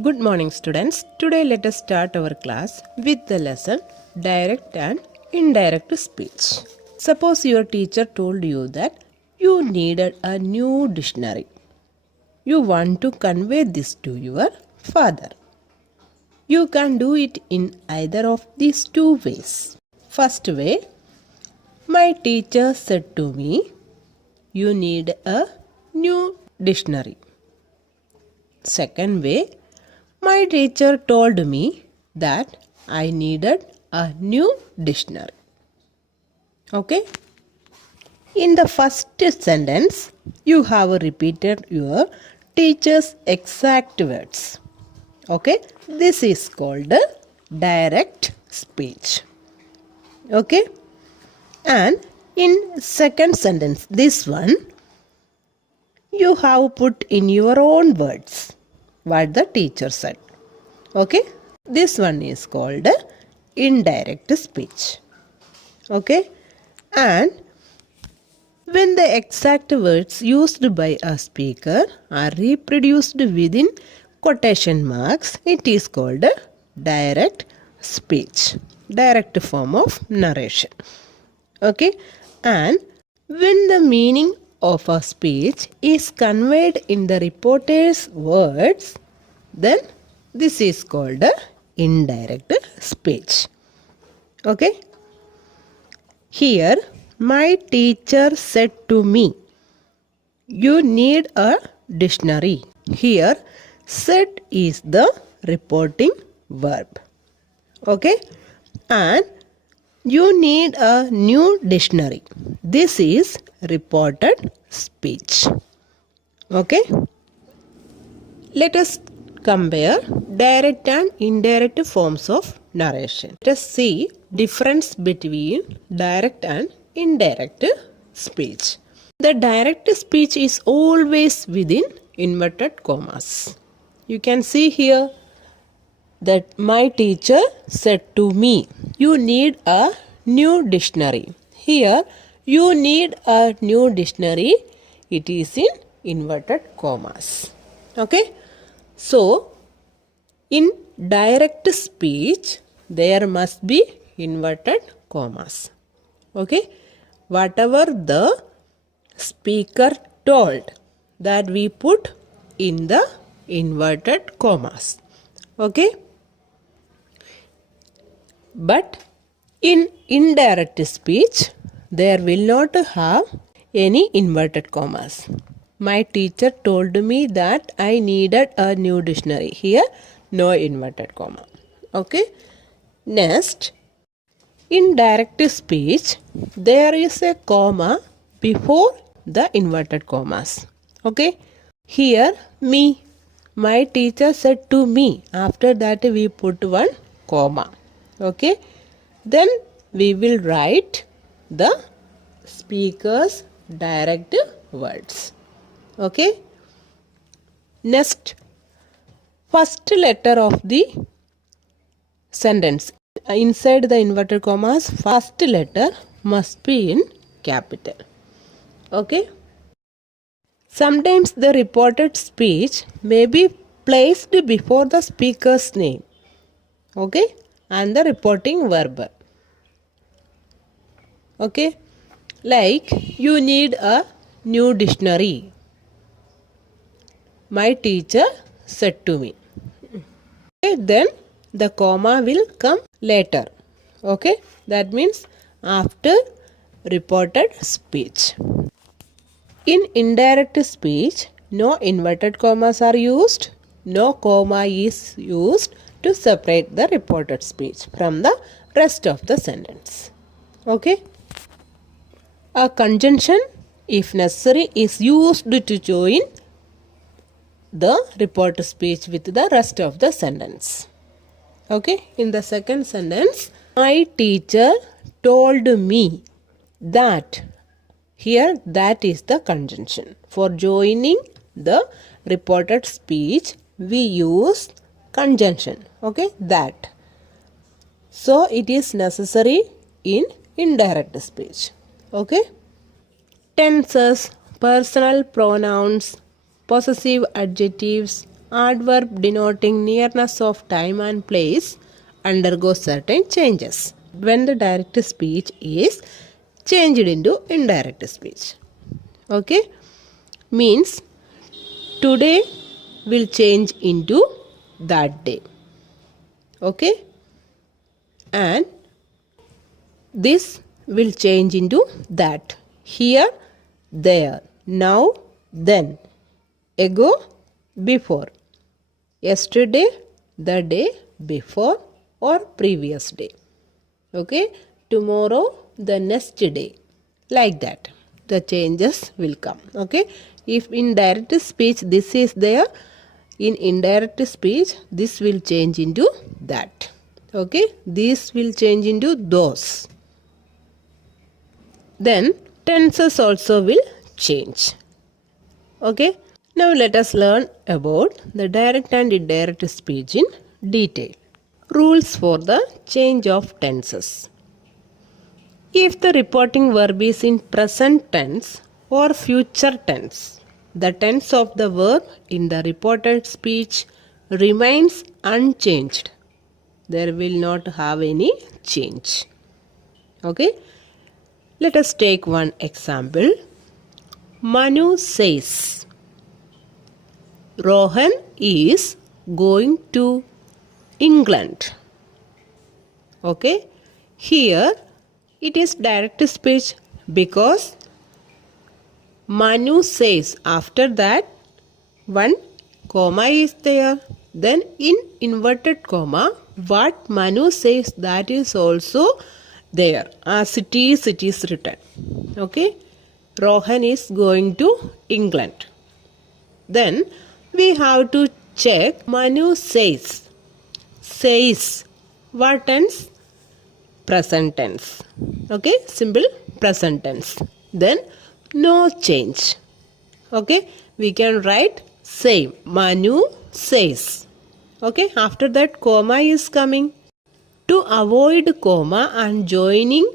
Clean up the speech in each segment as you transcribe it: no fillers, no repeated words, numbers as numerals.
Good morning, students. Today, let us start our class with the lesson Direct and Indirect Speech. Suppose your teacher told you that you needed a new dictionary. You want to convey this to your father. You can do it in either of these two ways. First way, my teacher said to me, you need a new dictionary. Second way, my teacher told me that I needed a new dictionary. Okay? In the first sentence, you have repeated your teacher's exact words. Okay? This is called direct speech. Okay? And in second sentence, this one, you have put in your own words what the teacher said. Okay? This one is called indirect speech. Okay? And when the exact words used by a speaker are reproduced within quotation marks, it is called direct speech. Direct form of narration. Okay? And when the meaning of a speech is conveyed in the reporter's words, then this is called indirect speech. Okay? Here, my teacher said to me, you need a dictionary. Here, said is the reporting verb. Okay? And you need a new dictionary. This is reported speech. Okay? Let us compare direct and indirect forms of narration. Let us see difference between direct and indirect speech. The direct speech is always within inverted commas. You can see here that my teacher said to me, you need a new dictionary. Here, you need a new dictionary. It is in inverted commas. Okay? So, in direct speech, there must be inverted commas. Okay? Whatever the speaker told, that we put in the inverted commas. Okay? But in indirect speech, there will not have any inverted commas. My teacher told me that I needed a new dictionary. Here, no inverted comma. Okay. Next, in direct speech, there is a comma before the inverted commas. Okay. Here, me. My teacher said to me. After that, we put one comma. Okay. Then we will write the speaker's direct words. Okay. Next, first letter of the sentence. Inside the inverted commas, first letter must be in capital. Okay. Sometimes the reported speech may be placed before the speaker's name. Okay. And the reporting verb. Okay. Like, you need a new dictionary. My teacher said to me. Okay, then the comma will come later. Okay. That means after reported speech. In indirect speech, no inverted commas are used. No comma is used to separate the reported speech from the rest of the sentence. Okay. A conjunction, if necessary, is used to join the reported speech with the rest of the sentence. Okay. In the second sentence, my teacher told me that. Here, that is the conjunction. For joining the reported speech, we use conjunction. Okay, that. So, it is necessary in indirect speech. Okay. Tenses, personal pronouns, possessive adjectives, adverb denoting nearness of time and place undergoes certain changes when the direct speech is changed into indirect speech. Okay, means today will change into that day. Okay, and this will change into that. Here, there, now, then, ago, before, yesterday, the day before or previous day. Okay, tomorrow, the next day. Like that, the changes will come. Okay, if in direct speech this is there, in indirect speech this will change into that. Okay, this will change into those. Then tenses also will change. Okay, now let us learn about the direct and indirect speech in detail. Rules for the change of tenses. If the reporting verb is in present tense or future tense, the tense of the verb in the reported speech remains unchanged. There will not have any change. Okay, let us take one example. Manu says, Rohan is going to England. Okay, here it is direct speech because Manu says, after that one comma is there. Then in inverted comma, what Manu says, that is also there as it is written. Okay, Rohan is going to England. Then we have to check Manu says. Says, what tense? Present tense. Okay, simple present tense. Then no change. Okay, we can write same. Manu says. Okay, after that comma is coming. To avoid comma and joining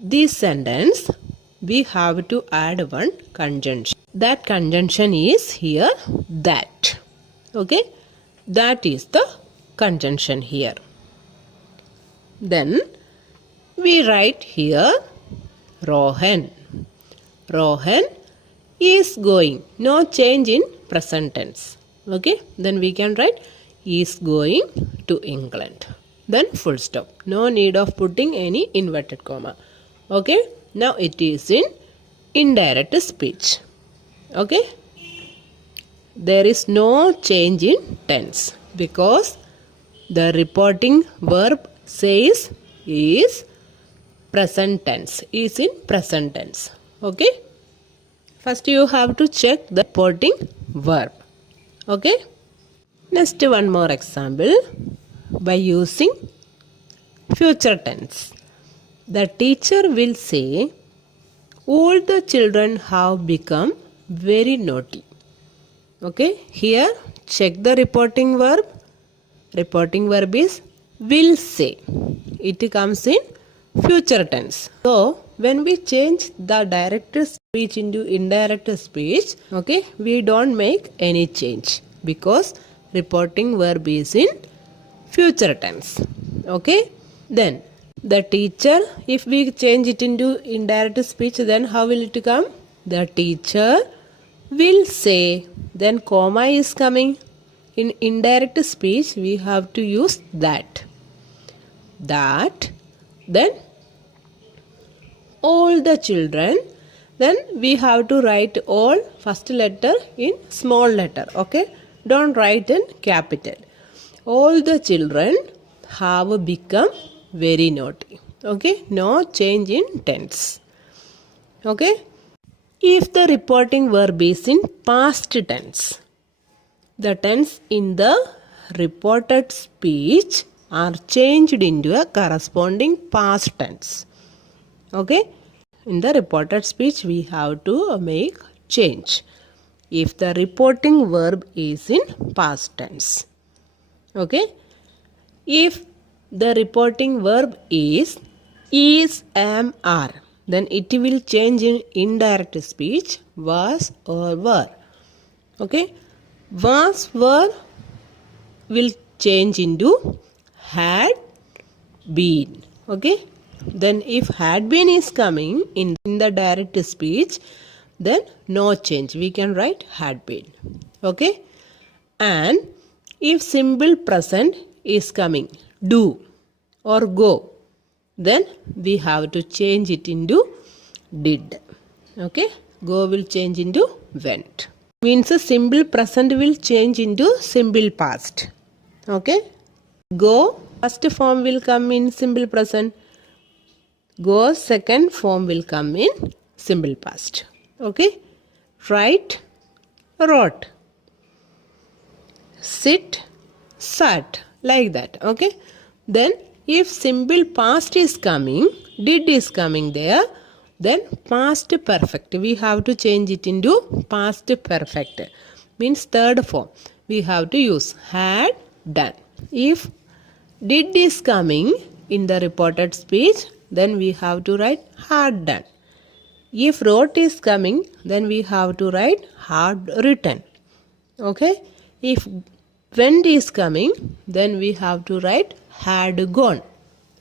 this sentence, we have to add one conjunction. That conjunction is here that. Okay, that is the conjunction here. Then we write here Rohan. Rohan is going. No change in present tense. Okay, then we can write is going to England. Then full stop. No need of putting any inverted comma. Okay, now it is in indirect speech. Okay, there is no change in tense because the reporting verb says is present tense, is in present tense. Okay, first you have to check the reporting verb. Okay, next one more example by using future tense. The teacher will say, all the children have become very naughty. Okay, here check the reporting verb. Reporting verb is will say. It comes in future tense. So when we change the direct speech into indirect speech, okay, we don't make any change because reporting verb is in future tense. Okay, then the teacher, if we change it into indirect speech, then how will it come? The teacher will say, then comma is coming. In indirect speech we have to use that. That, then all the children, then we have to write all first letter in small letter. Okay, don't write in capital. All the children have become very naughty. Okay, no change in tense. Okay, if the reporting verb is in past tense, the tense in the reported speech are changed into a corresponding past tense. Okay, in the reported speech we have to make change if the reporting verb is in past tense. Okay, if the reporting verb is, am, are, then it will change in indirect speech was or were. Okay, was, were, will change into had been. Okay. Then if had been is coming in the direct speech, then no change. We can write had been. Okay. And if simple present is coming, do or go, then we have to change it into did. Okay. Go will change into went. Means a simple present will change into simple past. Okay. Go first form will come in simple present. Go second form will come in simple past. Okay. Write, wrote. Sit, sat. Like that. Okay. Then if simple past is coming, did is coming there, then past perfect. We have to change it into past perfect. Means third form. We have to use had, done. If did is coming in the reported speech, then we have to write had done. If wrote is coming, then we have to write had written. Okay. If went is coming, then we have to write had gone.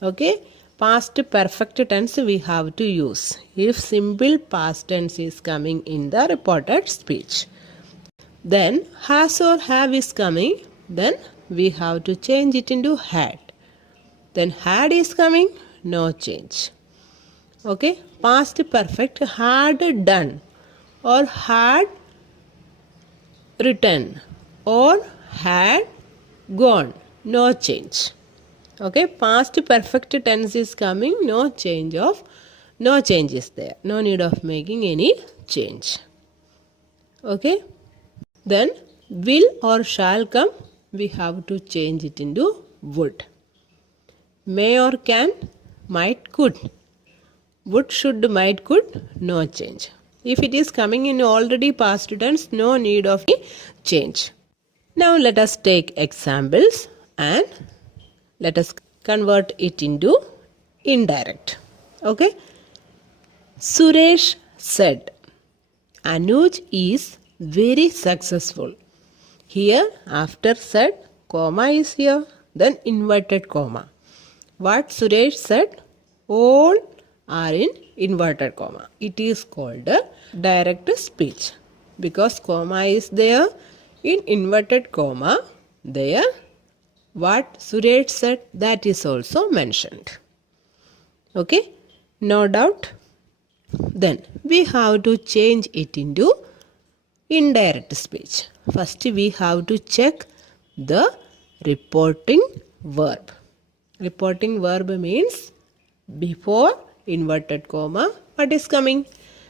Okay. Past perfect tense we have to use if simple past tense is coming in the reported speech. Then has or have is coming, then we have to change it into had. Then had is coming, no change. Okay. Past perfect had done or had written or had gone, no change. Okay. Past perfect tense is coming, no change is there. No need of making any change. Okay. Then will or shall come, we have to change it into would. May or can, might, could. Would, should, might, could, no change. If it is coming in already past tense, no need of any change. Now let us take examples and let us convert it into indirect. Okay. Suresh said, Anuj is very successful. Here after said, comma is here, then inverted comma. What Suresh said? All are in inverted comma. It is called a direct speech because comma is there. In inverted comma, there what Suresh said, that is also mentioned. Okay, no doubt. Then we have to change it into indirect speech. First we have to check the reporting verb. Reporting verb means before inverted comma, what is coming?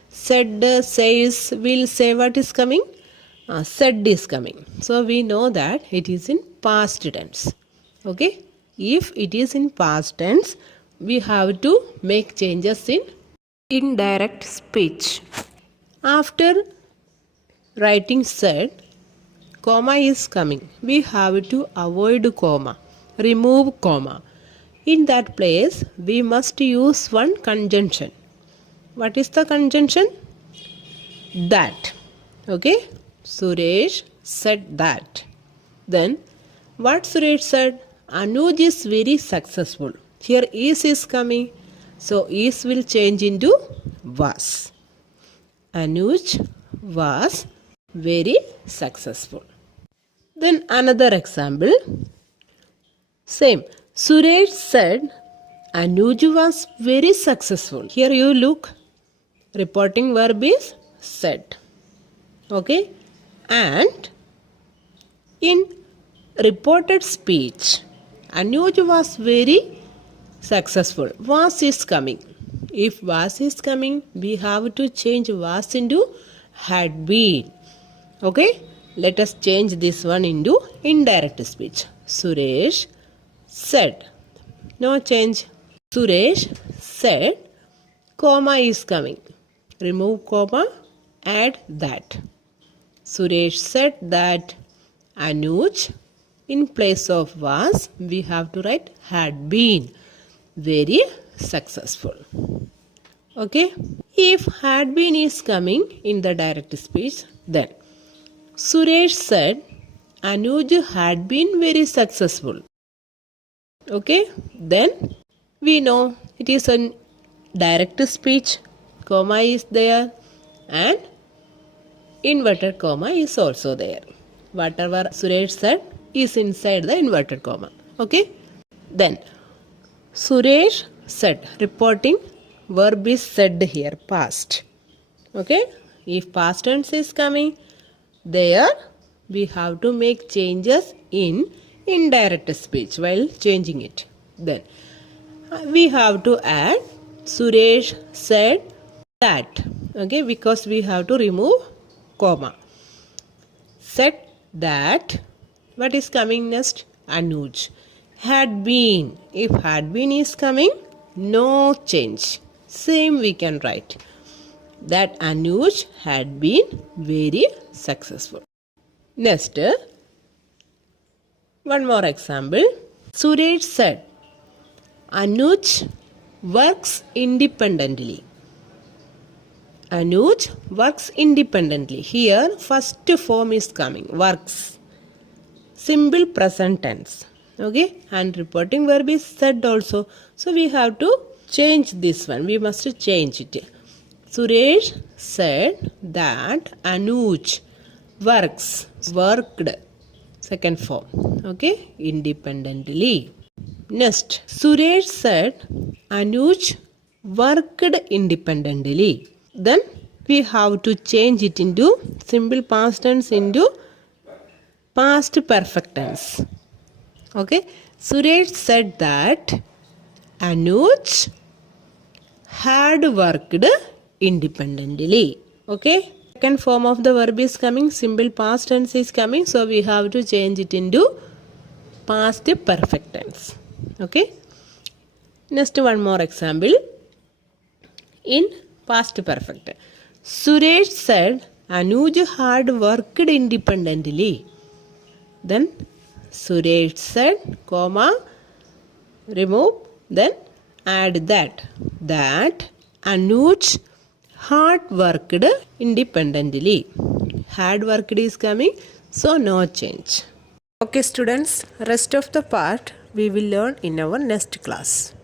Said, says, will, say, what is coming? Said is coming. So we know that it is in past tense. Okay. If it is in past tense, we have to make changes in indirect speech. After writing said, comma is coming. We have to avoid comma, remove comma. In that place, we must use one conjunction. What is the conjunction? That. Okay. Suresh said that. Then, what Suresh said? Anuj is very successful. Here is coming. So, is will change into was. Anuj was very successful. Then another example. Same. Suresh said Anuj was very successful. Here you look. Reporting verb is said. Okay. And in reported speech, Anuj was very successful. Was is coming. If was is coming, we have to change was into had been. Okay. Let us change this one into indirect speech. Suresh said. No change. Suresh said, comma is coming. Remove comma, add that. Suresh said that Anuj, in place of was, we have to write had been very successful. Okay. If had been is coming in the direct speech, then Suresh said Anuj had been very successful. Okay, then we know it is a direct speech. Comma is there and inverted comma is also there. Whatever Suresh said is inside the inverted comma. Okay, then Suresh said, reporting verb is said here, past. Okay, if past tense is coming, there we have to make changes in indirect speech while changing it. Then we have to add Suresh said that. Okay, because we have to remove comma. Said that. What is coming next? Anuj had been. If had been is coming, no change. Same we can write. That Anuj had been very successful. Next, one more example. Suresh said, Anuj works independently. Anuj works independently. Here, first form is coming, works. Simple present tense. Okay, and reporting verb is said also. So we have to change this one. We must change it. Suresh said that Anuj works, worked, second form. Okay, independently. Next, Suresh said Anuj worked independently. Then we have to change it into simple past tense into past perfect tense. Okay, Suresh said that Anuj had worked independently. Okay, second form of the verb is coming, simple past tense is coming, so we have to change it into past perfect tense. Okay, next one more example in past perfect. Suresh said Anuj had worked independently. Then Suresh said, comma, remove, then add that Anuj had worked independently. Had worked is coming, so no change. Okay students, rest of the part we will learn in our next class.